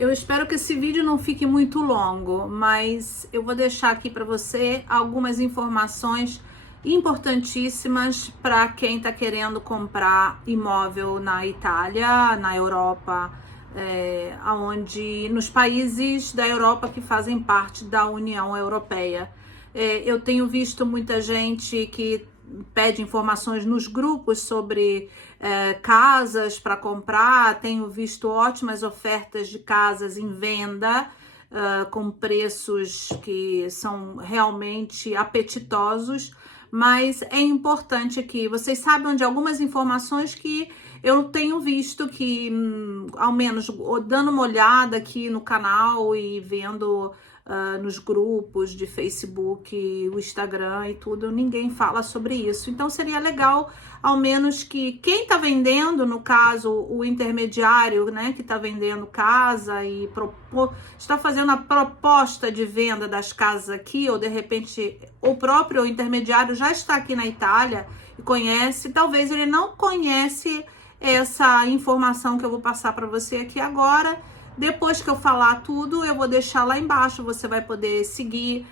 Eu espero que esse vídeo não fique muito longo, mas eu vou deixar aqui para você algumas informações importantíssimas para quem está querendo comprar imóvel na Itália, na Europa, aonde nos países da Europa que fazem parte da União Europeia. Eu tenho visto muita gente que pede informações nos grupos sobre casas para comprar. Tenho visto ótimas ofertas de casas em venda com preços que são realmente apetitosos, mas é importante aqui, vocês sabem de algumas informações que eu tenho visto que, ao menos dando uma olhada aqui no canal e vendo nos grupos de Facebook, o Instagram e tudo, ninguém fala sobre isso. Então seria legal, ao menos, que quem está vendendo, no caso o intermediário, né, que está vendendo casa e está fazendo a proposta de venda das casas aqui, ou de repente o próprio intermediário já está aqui na Itália e conhece, talvez ele não conhece essa informação que eu vou passar para você aqui agora. Depois que eu falar tudo, eu vou deixar lá embaixo, você vai poder seguir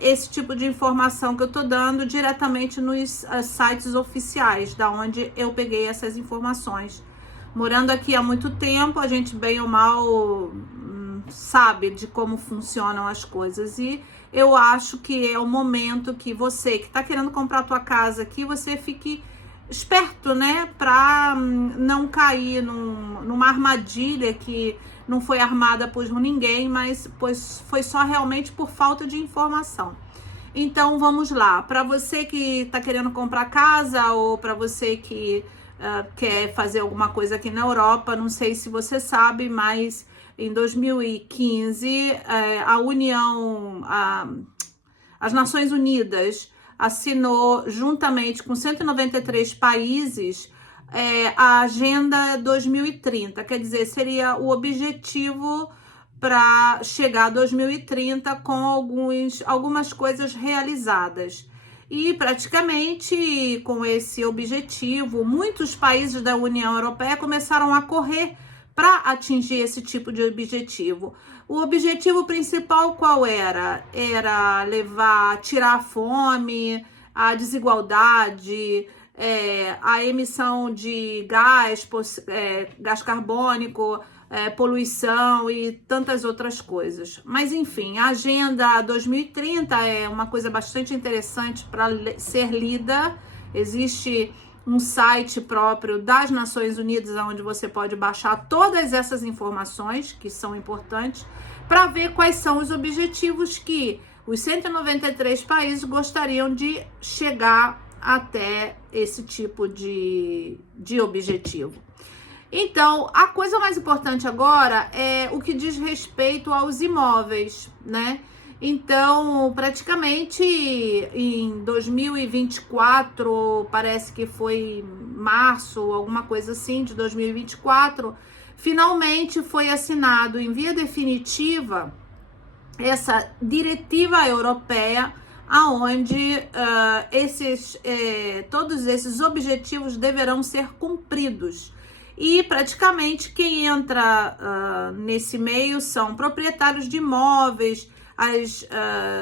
esse tipo de informação que eu tô dando diretamente nos sites oficiais, da onde eu peguei essas informações. Morando aqui há muito tempo, a gente bem ou mal sabe de como funcionam as coisas, e eu acho que é o momento que você que tá querendo comprar a tua casa aqui, você fique esperto, né, para não cair numa armadilha que não foi armada por ninguém, mas foi só realmente por falta de informação. Então vamos lá, para você que está querendo comprar casa, ou para você que quer fazer alguma coisa aqui na Europa, não sei se você sabe, mas em 2015 as Nações Unidas assinou, juntamente com 193 países, a Agenda 2030, quer dizer, seria o objetivo para chegar a 2030 com algumas coisas realizadas. E praticamente com esse objetivo, muitos países da União Europeia começaram a correr para atingir esse tipo de objetivo. O objetivo principal qual era? Era tirar a fome, a desigualdade, a emissão de gás carbônico, poluição e tantas outras coisas. Mas enfim, a Agenda 2030 é uma coisa bastante interessante para ser lida. Existe um site próprio das Nações Unidas, onde você pode baixar todas essas informações que são importantes para ver quais são os objetivos que os 193 países gostariam de chegar até esse tipo de objetivo. Então, a coisa mais importante agora é o que diz respeito aos imóveis, né? Então, praticamente em 2024, parece que foi março, alguma coisa assim, de 2024, finalmente foi assinado em via definitiva essa diretiva europeia, aonde todos esses objetivos deverão ser cumpridos. E praticamente quem entra nesse meio são proprietários de imóveis,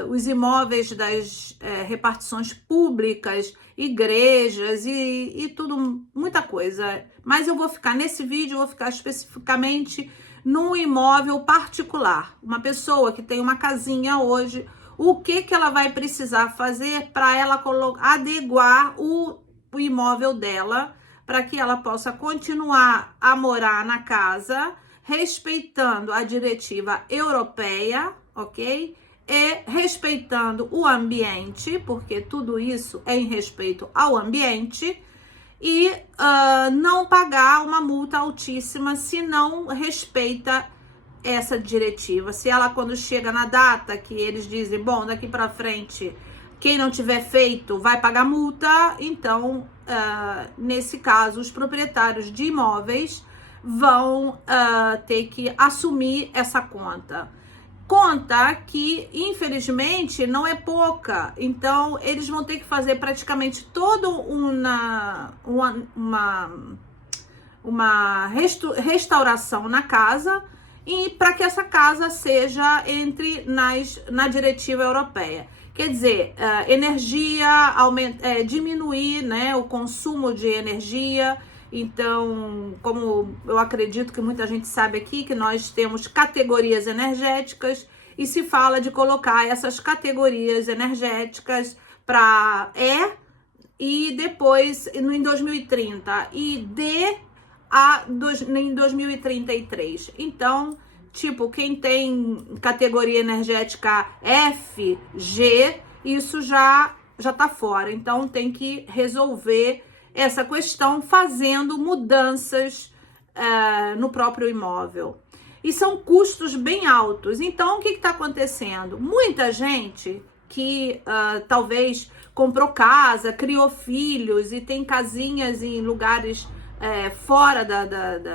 os imóveis das repartições públicas, igrejas e tudo, muita coisa. Mas eu vou ficar nesse vídeo, eu vou ficar especificamente num imóvel particular. Uma pessoa que tem uma casinha hoje, o que ela vai precisar fazer para ela adequar o imóvel dela, para que ela possa continuar a morar na casa, respeitando a diretiva europeia, ok? E respeitando o ambiente, porque tudo isso é em respeito ao ambiente, e não pagar uma multa altíssima se não respeita essa diretiva. Se ela, quando chega na data que eles dizem, bom, daqui para frente, quem não tiver feito vai pagar multa, então, nesse caso, os proprietários de imóveis vão ter que assumir essa conta. Conta que, infelizmente, não é pouca. Então, eles vão ter que fazer praticamente toda uma restauração na casa e para que essa casa seja na diretiva europeia. Quer dizer, energia, diminuir, né, o consumo de energia. Então, como eu acredito que muita gente sabe aqui, que nós temos categorias energéticas e se fala de colocar essas categorias energéticas para e depois em 2030 e em 2033. Então, tipo, quem tem categoria energética F, G, isso já tá fora. Então, tem que resolver essa questão fazendo mudanças no próprio imóvel. E são custos bem altos. Então, o que está acontecendo? Muita gente que talvez comprou casa, criou filhos e tem casinhas em lugares fora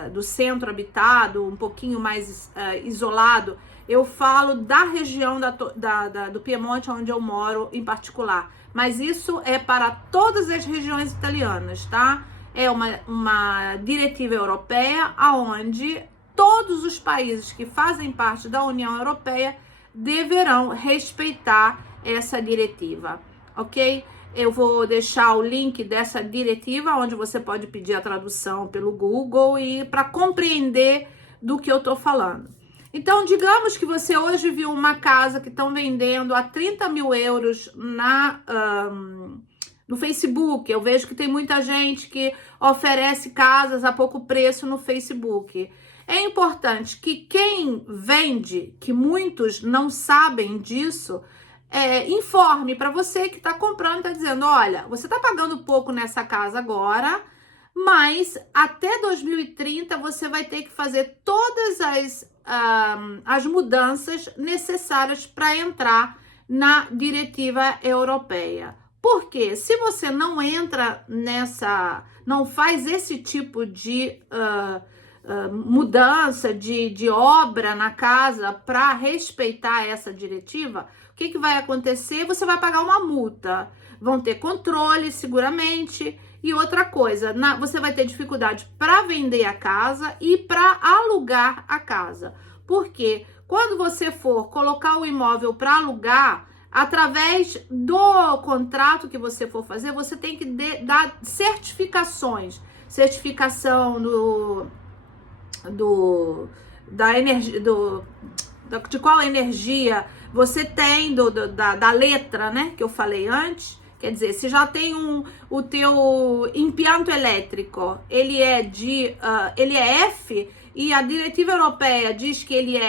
do centro habitado, um pouquinho mais isolado. Eu falo da região do Piemonte, onde eu moro em particular. Mas isso é para todas as regiões italianas, tá? É uma diretiva europeia onde todos os países que fazem parte da União Europeia deverão respeitar essa diretiva, ok? Eu vou deixar o link dessa diretiva, onde você pode pedir a tradução pelo Google e para compreender do que eu tô falando. Então, digamos que você hoje viu uma casa que estão vendendo a 30 mil euros no Facebook. Eu vejo que tem muita gente que oferece casas a pouco preço no Facebook. É importante que quem vende, que muitos não sabem disso, informe para você que está comprando, está dizendo, olha, você está pagando pouco nessa casa agora, mas até 2030 você vai ter que fazer todas as mudanças necessárias para entrar na diretiva europeia. Porque se você não entra não faz esse tipo de mudança de obra na casa para respeitar essa diretiva, o que vai acontecer? Você vai pagar uma multa, vão ter controle seguramente, e outra coisa, você vai ter dificuldade para vender a casa e para alugar a casa, porque quando você for colocar o imóvel para alugar, através do contrato que você for fazer, você tem que dar certificações, certificação da energia, de qual energia você tem, da letra, né, que eu falei antes. Quer dizer, se já tem o teu impianto elétrico, ele é F, e a diretiva europeia diz que ele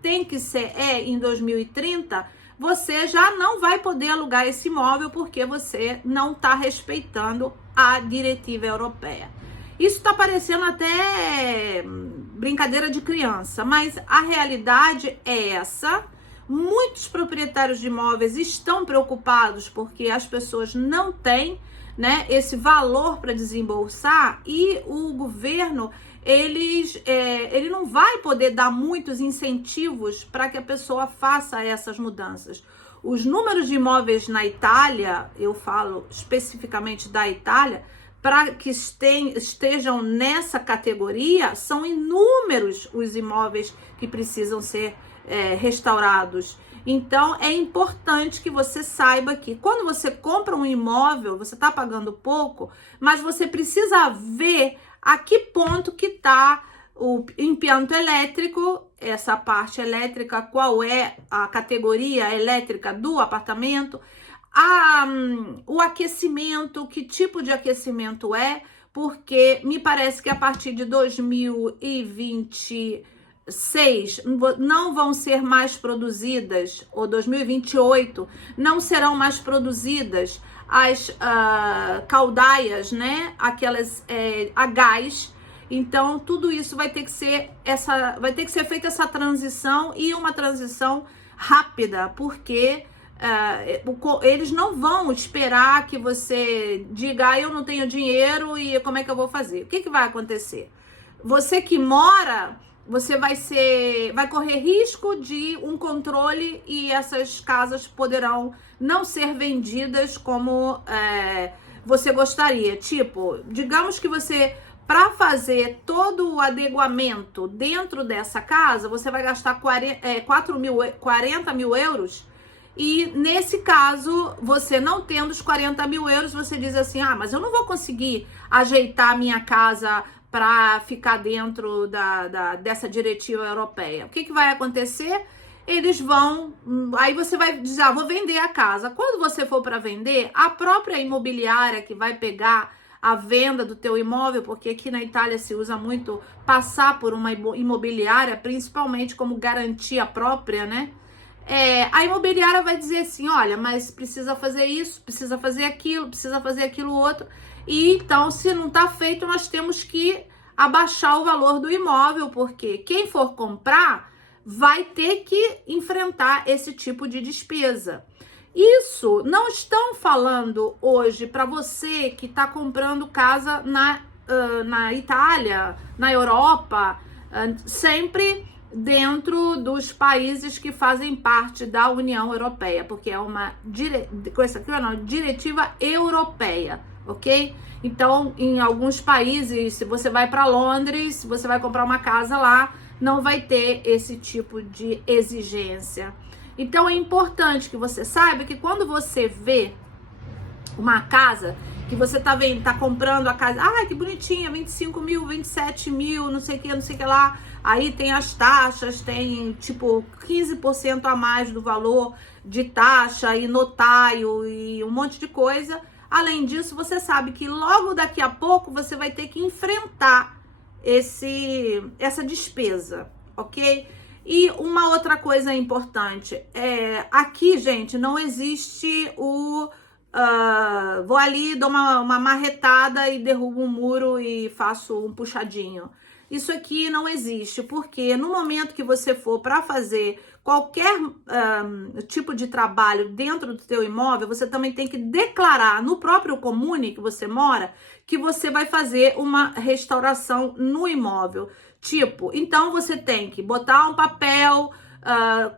tem que ser em 2030, você já não vai poder alugar esse imóvel porque você não está respeitando a diretiva europeia. Isso está parecendo até brincadeira de criança, mas a realidade é essa. Muitos proprietários de imóveis estão preocupados porque as pessoas não têm, né, esse valor para desembolsar, e o governo ele não vai poder dar muitos incentivos para que a pessoa faça essas mudanças. Os números de imóveis na Itália, eu falo especificamente da Itália, para que estejam nessa categoria, são inúmeros os imóveis que precisam ser restaurados. Então, é importante que você saiba que quando você compra um imóvel, você está pagando pouco, mas você precisa ver a que ponto que está o impianto elétrico, essa parte elétrica, qual é a categoria elétrica do apartamento, o aquecimento, que tipo de aquecimento porque me parece que a partir de 2026 não vão ser mais produzidas, ou 2028 não serão mais produzidas as caldaias, né? Aquelas a gás. Então tudo isso vai ter que ser feita essa transição, e uma transição rápida, porque eles não vão esperar que você diga, eu não tenho dinheiro e como é que eu vou fazer? O que vai acontecer? Você que mora, você vai correr risco de um controle, e essas casas poderão não ser vendidas como você gostaria. Tipo, digamos que você Para fazer todo o adequamento dentro dessa casa, você vai gastar 40 mil euros. E nesse caso, você não tendo os 40 mil euros, você diz assim, ah, mas eu não vou conseguir ajeitar a minha casa para ficar dentro dessa diretiva europeia. O que vai acontecer? Eles vão, aí você vai dizer, ah, vou vender a casa. Quando você for para vender, a própria imobiliária que vai pegar a venda do teu imóvel, porque aqui na Itália se usa muito passar por uma imobiliária, principalmente como garantia própria, né? A imobiliária vai dizer assim, olha, mas precisa fazer isso, precisa fazer aquilo outro. E então, se não está feito, nós temos que abaixar o valor do imóvel, porque quem for comprar vai ter que enfrentar esse tipo de despesa. Isso não estão falando hoje para você que está comprando casa na Itália, na Europa, sempre dentro dos países que fazem parte da União Europeia, porque é uma diretiva europeia, ok? Então, em alguns países, se você vai para Londres, se você vai comprar uma casa lá, não vai ter esse tipo de exigência. Então, é importante que você saiba que quando você vê uma casa, que você tá comprando a casa, ah, que bonitinha, 25 mil, 27 mil, não sei o que lá, aí tem as taxas, tem tipo 15% a mais do valor de taxa e notário e um monte de coisa. Além disso, você sabe que logo daqui a pouco você vai ter que enfrentar essa despesa, ok? E uma outra coisa importante, aqui, gente, não existe vou ali, dou uma marretada e derrubo um muro e faço um puxadinho. Isso aqui não existe, porque no momento que você for para fazer qualquer tipo de trabalho dentro do teu imóvel, você também tem que declarar no próprio comune que você mora que você vai fazer uma restauração no imóvel. Tipo, então você tem que botar um papel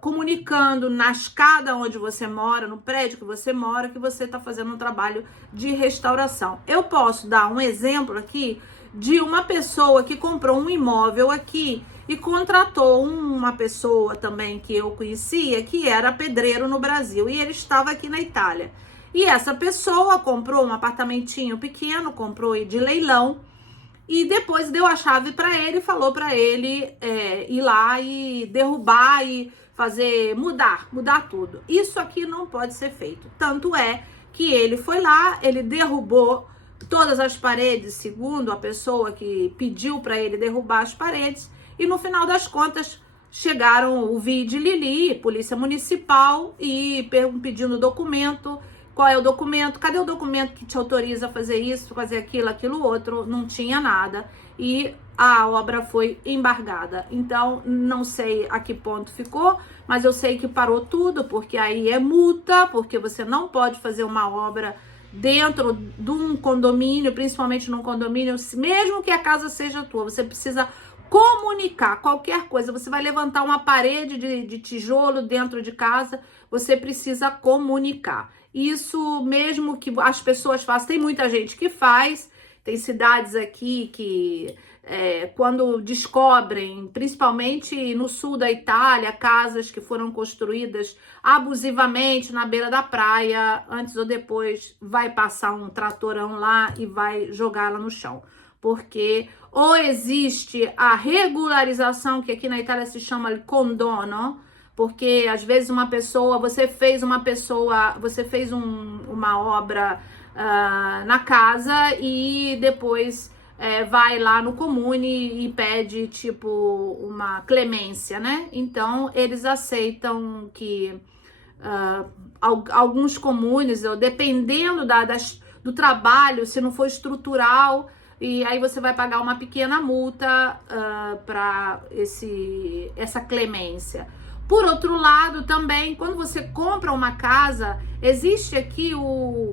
comunicando na escada onde você mora, no prédio que você mora, que você está fazendo um trabalho de restauração. Eu posso dar um exemplo aqui de uma pessoa que comprou um imóvel aqui e contratou uma pessoa também que eu conhecia, que era pedreiro no Brasil, e ele estava aqui na Itália. E essa pessoa comprou um apartamentinho pequeno, comprou de leilão, e depois deu a chave para ele e falou para ele ir lá e derrubar e mudar tudo. Isso aqui não pode ser feito. Tanto é que ele foi lá, ele derrubou todas as paredes, segundo a pessoa que pediu para ele derrubar as paredes, e no final das contas chegaram o Vidi Lili, polícia municipal, e pedindo documento. Qual é o documento? Cadê o documento que te autoriza a fazer isso, fazer aquilo outro? Não tinha nada. E a obra foi embargada. Então, não sei a que ponto ficou, mas eu sei que parou tudo, porque aí é multa, porque você não pode fazer uma obra dentro de um condomínio, principalmente num condomínio, mesmo que a casa seja tua, você precisa comunicar qualquer coisa. Você vai levantar uma parede de tijolo dentro de casa, você precisa comunicar. Isso mesmo que as pessoas façam, tem muita gente que faz, tem cidades aqui que quando descobrem, principalmente no sul da Itália, casas que foram construídas abusivamente na beira da praia, antes ou depois vai passar um tratorão lá e vai jogá-la no chão. Porque ou existe a regularização, que aqui na Itália se chama il condono, porque às vezes você fez uma obra na casa e depois vai lá no comune e pede tipo uma clemência, né? Então eles aceitam que alguns comunes, dependendo do trabalho, se não for estrutural, e aí você vai pagar uma pequena multa para essa clemência. Por outro lado, também, quando você compra uma casa, existe aqui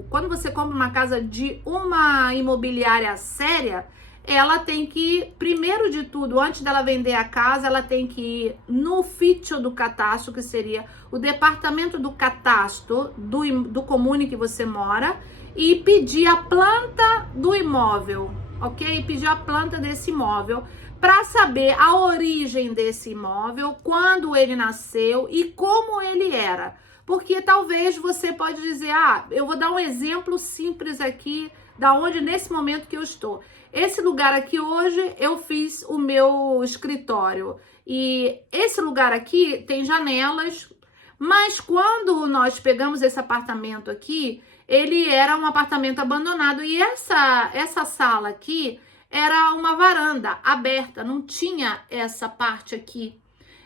quando você compra uma casa de uma imobiliária séria, ela tem que, primeiro de tudo, antes dela vender a casa, ela tem que ir no ufficio do catastro, que seria o departamento do catastro do comune que você mora, e pedir a planta do imóvel. ok? Pediu a planta desse imóvel para saber a origem desse imóvel, quando ele nasceu e como ele era. Porque talvez você pode dizer, eu vou dar um exemplo simples aqui, da onde nesse momento que eu estou. Esse lugar aqui hoje eu fiz o meu escritório e esse lugar aqui tem janelas, mas quando nós pegamos esse apartamento aqui, ele era um apartamento abandonado e essa sala aqui era uma varanda aberta, não tinha essa parte aqui.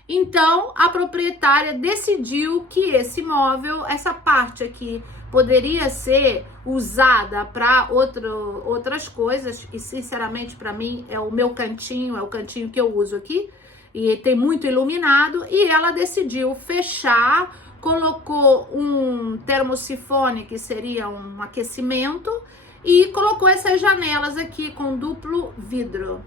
Então, a proprietária decidiu que esse imóvel, essa parte aqui, poderia ser usada para outras coisas. E, sinceramente, para mim, é o meu cantinho, é o cantinho que eu uso aqui. E tem muito iluminado. E ela decidiu fechar, colocou um termosifone, que seria um aquecimento, e colocou essas janelas aqui com duplo vidro.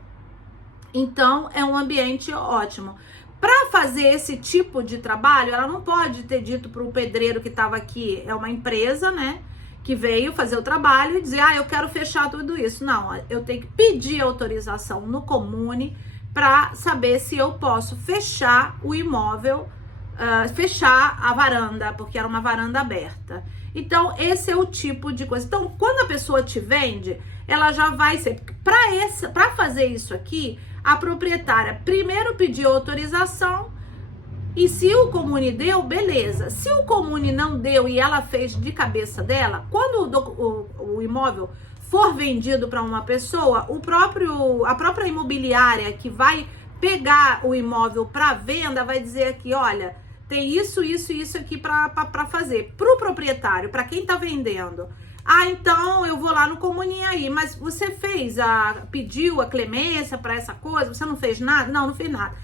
Então, é um ambiente ótimo. Para fazer esse tipo de trabalho, ela não pode ter dito para o pedreiro que estava aqui, é uma empresa, né, que veio fazer o trabalho e dizer, eu quero fechar tudo isso. Não, eu tenho que pedir autorização no Comune para saber se eu posso fechar o imóvel, fechar a varanda, porque era uma varanda aberta. Então, esse é o tipo de coisa. Então, quando a pessoa te vende, ela já vai ser... Para fazer isso aqui, a proprietária primeiro pediu autorização e se o Comune deu, beleza. Se o Comune não deu e ela fez de cabeça dela, quando o imóvel for vendido para uma pessoa, a própria imobiliária que vai pegar o imóvel para venda vai dizer aqui, olha, tem isso aqui para fazer. Para o proprietário, para quem está vendendo. Então eu vou lá no Comune aí, mas você pediu a clemência para essa coisa, você não fez nada? Não, não fez nada.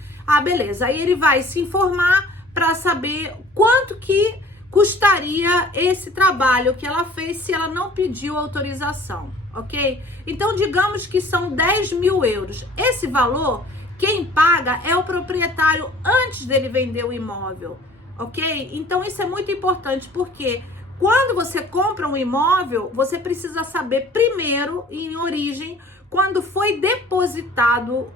Beleza. Aí ele vai se informar para saber quanto que custaria esse trabalho que ela fez se ela não pediu autorização, ok? Então digamos que são 10 mil euros. Esse valor, quem paga é o proprietário antes dele vender o imóvel, ok? Então isso é muito importante, porque quando você compra um imóvel, você precisa saber primeiro, em origem, quando foi depositado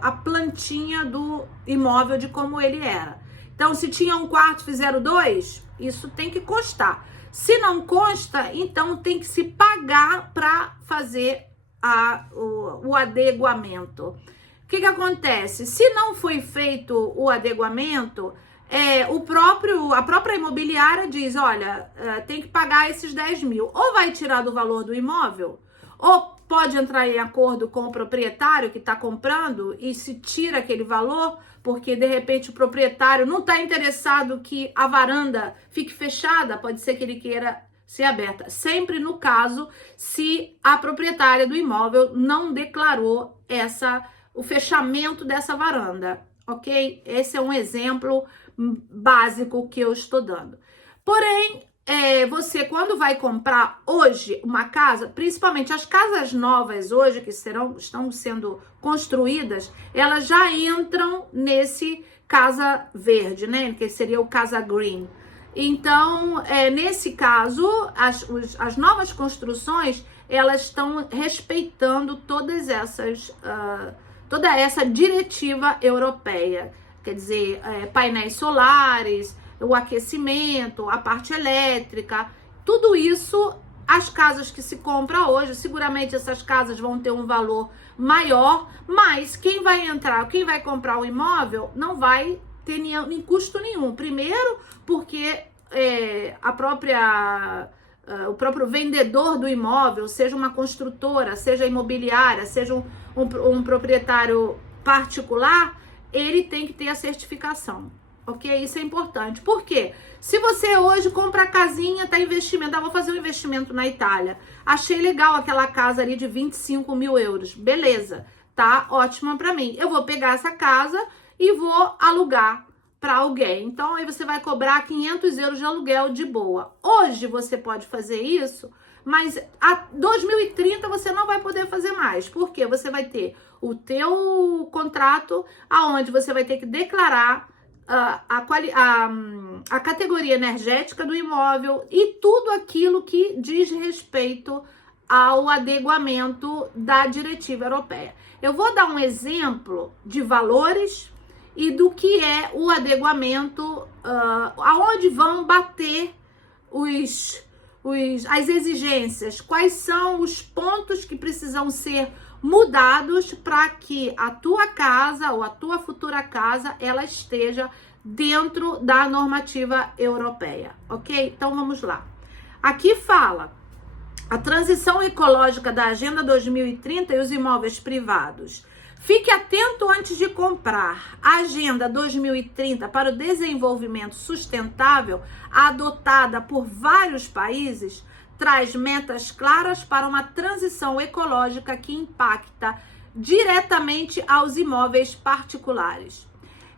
a plantinha do imóvel de como ele era. Então, se tinha um quarto, fizeram 2, isso tem que constar. Se não consta, então tem que se pagar para fazer o adequamento. O que acontece? Se não foi feito o adequamento, a própria imobiliária diz, olha, tem que pagar esses 10 mil. Ou vai tirar do valor do imóvel, ou pode entrar em acordo com o proprietário que está comprando e se tira aquele valor, porque de repente o proprietário não está interessado que a varanda fique fechada, pode ser que ele queira ser aberta. Sempre no caso, se a proprietária do imóvel não declarou o fechamento dessa varanda, ok? Esse é um exemplo básico que eu estou dando. Porém, você quando vai comprar hoje uma casa, principalmente as casas novas hoje que estão sendo construídas, elas já entram nesse casa verde, né? Que seria o casa green. Então, nesse caso, as novas construções, elas estão respeitando toda essa diretiva europeia. Quer dizer, painéis solares, o aquecimento, a parte elétrica, tudo isso, as casas que se compram hoje, seguramente essas casas vão ter um valor maior, mas quem vai comprar o imóvel não vai ter nem custo nenhum. Primeiro, porque o próprio vendedor do imóvel, seja uma construtora, seja imobiliária, seja um proprietário particular, ele tem que ter a certificação, ok? Isso é importante. Por quê? Se você hoje compra a casinha, tá investimento, vou fazer um investimento na Itália, achei legal aquela casa ali de 25 mil euros, beleza, tá ótima pra mim. Eu vou pegar essa casa e vou alugar para alguém. Então, aí você vai cobrar 500 euros de aluguel de boa. Hoje você pode fazer isso, mas a 2030 você não vai poder fazer mais. Por quê? Você vai ter o teu contrato, aonde você vai ter que declarar a categoria energética do imóvel e tudo aquilo que diz respeito ao adequamento da diretiva europeia. Eu vou dar um exemplo de valores e do que é o adequamento, aonde vão bater as exigências, quais são os pontos que precisam ser mudados para que a tua casa ou a tua futura casa ela esteja dentro da normativa europeia, ok? Então vamos lá. Aqui fala a transição ecológica da Agenda 2030 e os imóveis privados. Fique atento antes de comprar. A Agenda 2030 para o Desenvolvimento Sustentável, adotada por vários países, traz metas claras para uma transição ecológica que impacta diretamente aos imóveis particulares.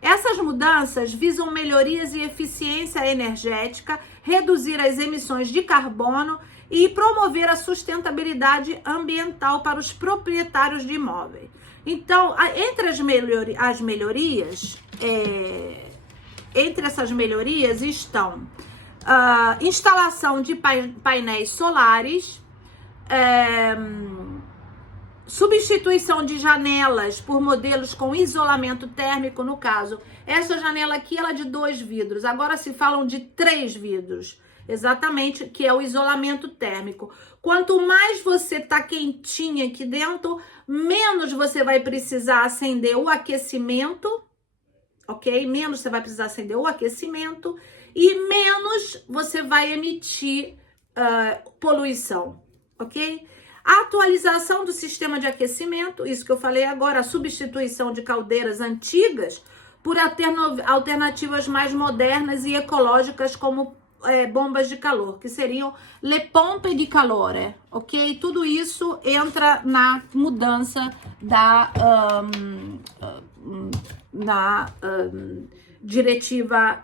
Essas mudanças visam melhorias em eficiência energética, reduzir as emissões de carbono e promover a sustentabilidade ambiental para os proprietários de imóveis. Então, entre essas melhorias estão instalação de painéis solares, substituição de janelas por modelos com isolamento térmico, no caso, essa janela aqui ela é de 2 vidros, agora se falam de 3 vidros, exatamente, que é o isolamento térmico. Quanto mais você tá quentinha aqui dentro, menos você vai precisar acender o aquecimento, ok? Menos você vai precisar acender o aquecimento e menos você vai emitir poluição, ok? A atualização do sistema de aquecimento, isso que eu falei agora, a substituição de caldeiras antigas por alternativas mais modernas e ecológicas como bombas de calor, que seriam le pompe di calore, ok? Tudo isso entra na mudança na diretiva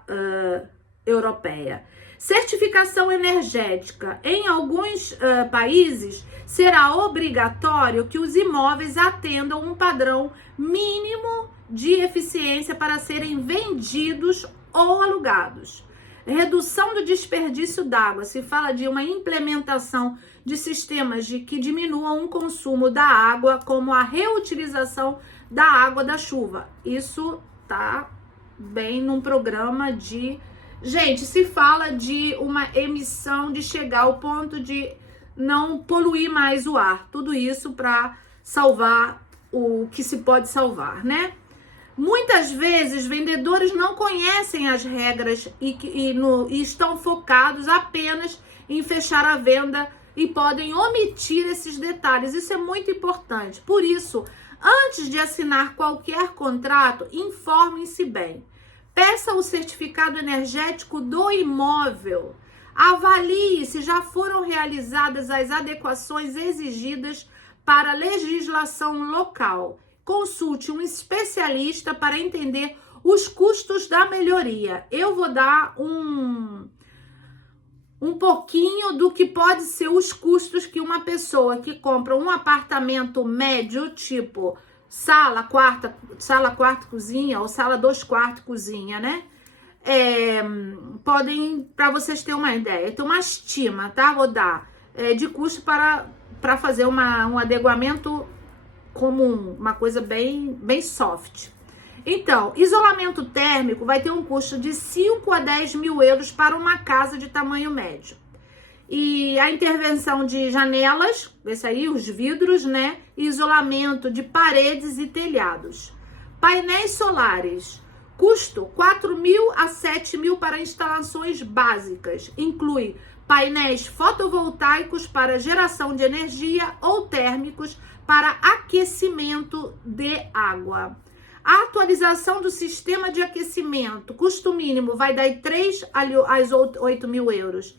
europeia. Certificação energética. Em alguns países, será obrigatório que os imóveis atendam um padrão mínimo de eficiência para serem vendidos ou alugados. Redução do desperdício d'água. Se fala de uma implementação de sistemas que diminuam o consumo da água, como a reutilização da água da chuva. Isso tá bem num programa de... Gente, se fala de uma emissão de chegar ao ponto de não poluir mais o ar. Tudo isso para salvar o que se pode salvar, né? Muitas vezes, vendedores não conhecem as regras e estão focados apenas em fechar a venda e podem omitir esses detalhes. Isso é muito importante. Por isso, antes de assinar qualquer contrato, informem-se bem. Peça o certificado energético do imóvel. Avalie se já foram realizadas as adequações exigidas para a legislação local. Consulte um especialista para entender os custos da melhoria. Eu vou dar um pouquinho do que pode ser os custos que uma pessoa que compra um apartamento médio, tipo sala, quarto, cozinha, ou sala 2 quartos, cozinha, né? Podem, para vocês terem uma ideia. Então, uma estima, tá? Vou dar de custo para fazer um adequamento comum, uma coisa bem soft. Então, isolamento térmico vai ter um custo de 5 a 10 mil euros para uma casa de tamanho médio. E a intervenção de janelas, esse aí, os vidros, né? Isolamento de paredes e telhados. Painéis solares, custo 4 mil a 7 mil para instalações básicas. Inclui painéis fotovoltaicos para geração de energia ou térmicos para aquecimento de água. A atualização do sistema de aquecimento, custo mínimo vai dar 3 a 8 mil euros.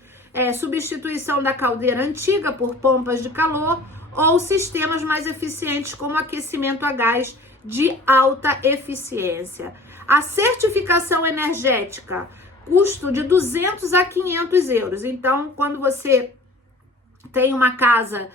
Substituição da caldeira antiga por pompas de calor ou sistemas mais eficientes como aquecimento a gás de alta eficiência. A certificação energética, custo de 200 a 500 euros. Então, quando você tem uma casa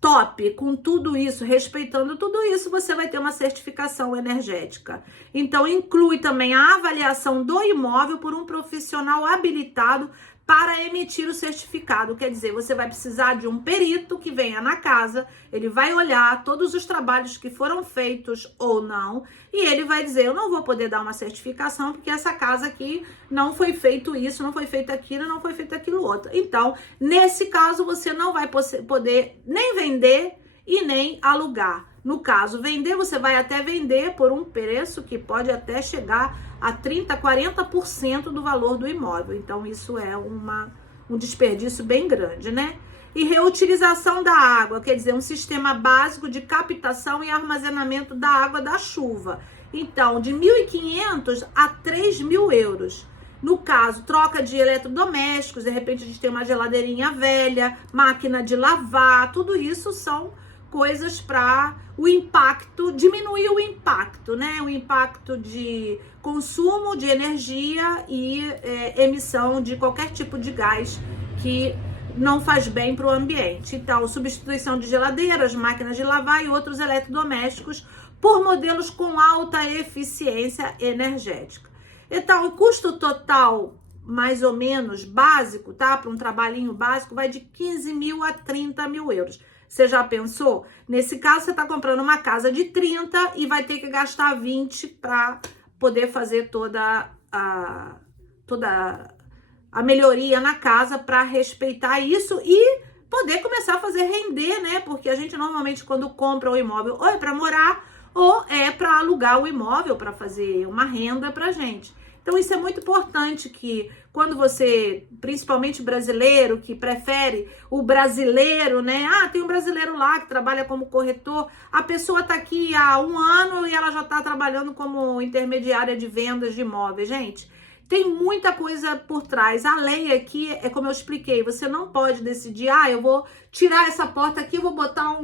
top, com tudo isso, respeitando tudo isso, você vai ter uma certificação energética. Então, inclui também a avaliação do imóvel por um profissional habilitado para emitir o certificado. Quer dizer, você vai precisar de um perito que venha na casa, ele vai olhar todos os trabalhos que foram feitos ou não, e ele vai dizer, eu não vou poder dar uma certificação porque essa casa aqui não foi feito isso, não foi feito aquilo, não foi feito aquilo outro. Então, nesse caso, você não vai poder nem vender e nem alugar. No caso, vender, você vai até vender por um preço que pode até chegar a 30%, 40% do valor do imóvel. Então, isso é um desperdício bem grande, né? E reutilização da água, quer dizer, um sistema básico de captação e armazenamento da água da chuva. Então, de 1.500 a 3.000 euros. No caso, troca de eletrodomésticos, de repente a gente tem uma geladeirinha velha, máquina de lavar, tudo isso são coisas para o impacto, diminuir o impacto, né? O impacto de consumo de energia e emissão de qualquer tipo de gás que não faz bem para o ambiente. Então, substituição de geladeiras, máquinas de lavar e outros eletrodomésticos por modelos com alta eficiência energética. Então, o custo total, mais ou menos, básico, tá? Para um trabalhinho básico, vai de 15.000 a 30.000 euros. Você já pensou? Nesse caso, você está comprando uma casa de 30 e vai ter que gastar 20 para poder fazer toda a melhoria na casa para respeitar isso e poder começar a fazer render, né? Porque a gente normalmente, quando compra o imóvel, ou é para morar ou é para alugar o imóvel para fazer uma renda para gente. Então, isso é muito importante que quando você, principalmente brasileiro, que prefere o brasileiro, né? Ah, tem um brasileiro lá que trabalha como corretor, a pessoa tá aqui há 1 ano e ela já tá trabalhando como intermediária de vendas de imóveis. Gente, tem muita coisa por trás. A lei aqui é como eu expliquei, você não pode decidir, ah, eu vou tirar essa porta aqui, vou botar um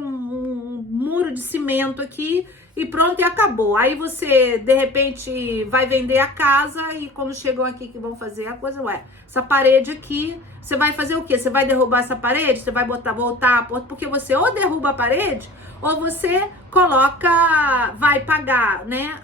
muro de cimento aqui e pronto, e acabou. Aí você, de repente, vai vender a casa e quando chegam aqui que vão fazer a coisa, ué, essa parede aqui, você vai fazer o quê? Você vai derrubar essa parede? Você vai voltar a porta? Porque você ou derruba a parede ou você vai pagar, né,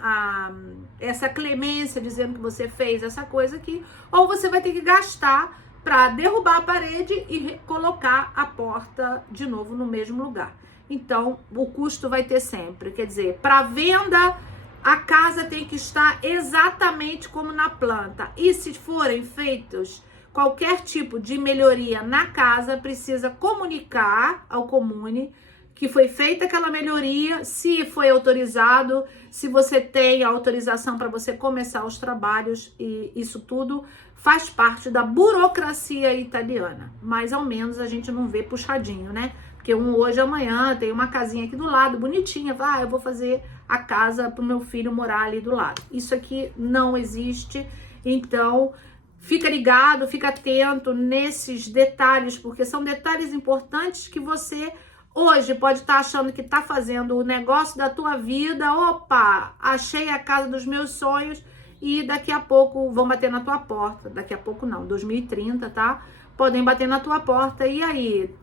essa clemência dizendo que você fez essa coisa aqui, ou você vai ter que gastar para derrubar a parede e colocar a porta de novo no mesmo lugar. Então, o custo vai ter sempre. Quer dizer, para venda, a casa tem que estar exatamente como na planta. E se forem feitos qualquer tipo de melhoria na casa, precisa comunicar ao comune que foi feita aquela melhoria, se foi autorizado, se você tem a autorização para você começar os trabalhos, e isso tudo faz parte da burocracia italiana. Mas ao menos a gente não vê puxadinho, né? Porque hoje, amanhã, tem uma casinha aqui do lado, bonitinha. Eu vou fazer a casa para o meu filho morar ali do lado. Isso aqui não existe. Então, fica ligado, fica atento nesses detalhes, porque são detalhes importantes que você hoje pode estar achando que está fazendo o negócio da tua vida. Opa, achei a casa dos meus sonhos e daqui a pouco vão bater na tua porta. Daqui a pouco não, 2030, tá? Podem bater na tua porta. E aí?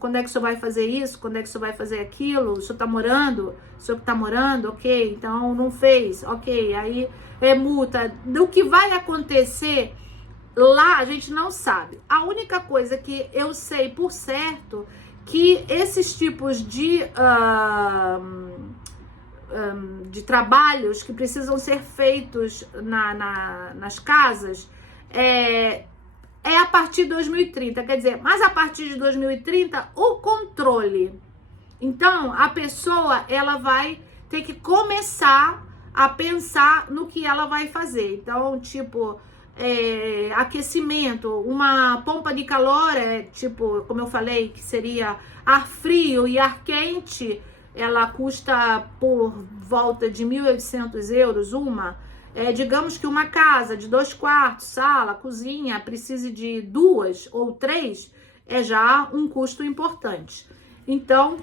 Quando é que o senhor vai fazer isso? Quando é que o senhor vai fazer aquilo? O senhor tá morando? O senhor que tá morando? Ok, então não fez. Ok, aí é multa. Do que vai acontecer lá, a gente não sabe. A única coisa que eu sei por certo que esses tipos de trabalhos que precisam ser feitos nas casas é a partir de 2030, quer dizer, mas a partir de 2030, o controle. Então, a pessoa, ela vai ter que começar a pensar no que ela vai fazer. Então, tipo, aquecimento, uma pompa de calor, tipo, como eu falei, que seria ar frio e ar quente, ela custa por volta de 1.800 euros digamos que uma casa de 2 quartos, sala, cozinha, precise de 2 ou 3, é já um custo importante. Então,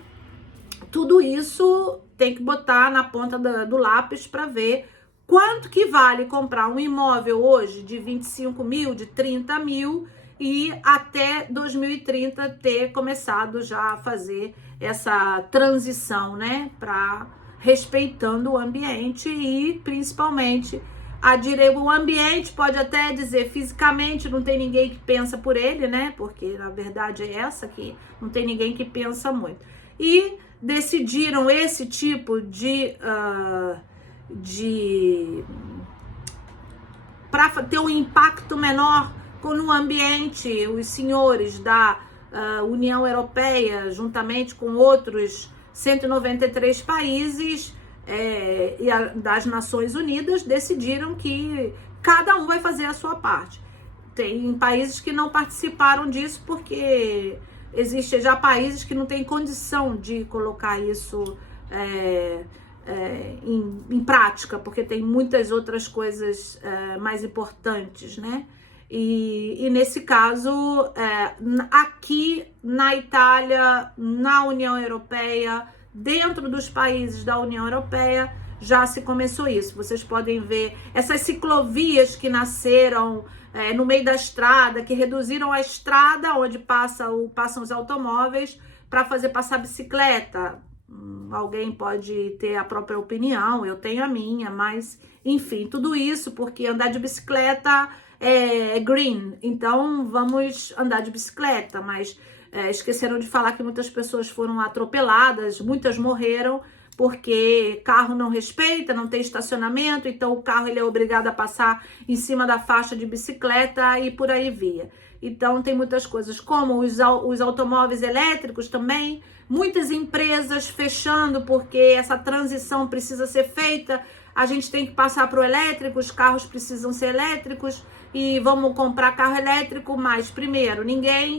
tudo isso tem que botar na ponta do lápis para ver quanto que vale comprar um imóvel hoje de 25.000, de 30.000 e até 2030 ter começado já a fazer essa transição, né, para respeitando o ambiente e principalmente O ambiente pode até dizer fisicamente não tem ninguém que pensa por ele, né? Porque na verdade é essa que não tem ninguém que pensa muito. E decidiram esse tipo para ter um impacto menor no ambiente. Os senhores da União Europeia, juntamente com outros 193 países e das Nações Unidas, decidiram que cada um vai fazer a sua parte. Tem países que não participaram disso porque existem já países que não têm condição de colocar isso em prática, porque tem muitas outras coisas mais importantes, né? E nesse caso, aqui na Itália, na União Europeia, dentro dos países da União Europeia, já se começou isso. Vocês podem ver essas ciclovias que nasceram no meio da estrada, que reduziram a estrada onde passam os automóveis para fazer passar bicicleta. Alguém pode ter a própria opinião, eu tenho a minha, mas enfim, tudo isso porque andar de bicicleta é green, então vamos andar de bicicleta, mas esqueceram de falar que muitas pessoas foram atropeladas, muitas morreram porque carro não respeita, não tem estacionamento, então o carro ele é obrigado a passar em cima da faixa de bicicleta e por aí via. Então tem muitas coisas, como os automóveis elétricos também, muitas empresas fechando porque essa transição precisa ser feita, a gente tem que passar para o elétrico, os carros precisam ser elétricos e vamos comprar carro elétrico, mas primeiro,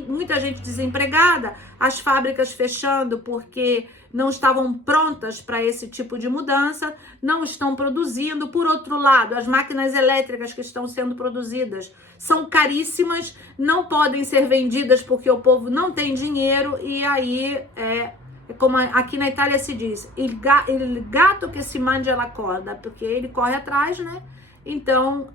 muita gente desempregada, as fábricas fechando porque não estavam prontas para esse tipo de mudança, não estão produzindo. Por outro lado, as máquinas elétricas que estão sendo produzidas são caríssimas, não podem ser vendidas porque o povo não tem dinheiro e aí como aqui na Itália se diz, il gatto che si mangia la corda, porque ele corre atrás, né? Então,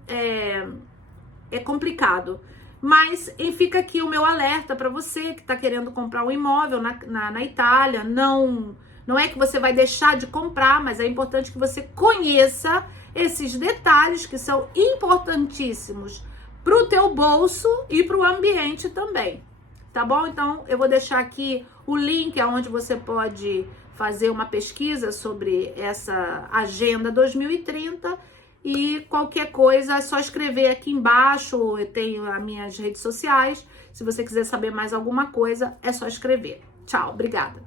é complicado. Mas fica aqui o meu alerta para você que está querendo comprar um imóvel na Itália. Não é que você vai deixar de comprar, mas é importante que você conheça esses detalhes que são importantíssimos para o teu bolso e para o ambiente também. Tá bom? Então, eu vou deixar aqui o link onde você pode fazer uma pesquisa sobre essa Agenda 2030 e qualquer coisa é só escrever aqui embaixo. Eu tenho as minhas redes sociais. Se você quiser saber mais alguma coisa, é só escrever. Tchau, obrigada.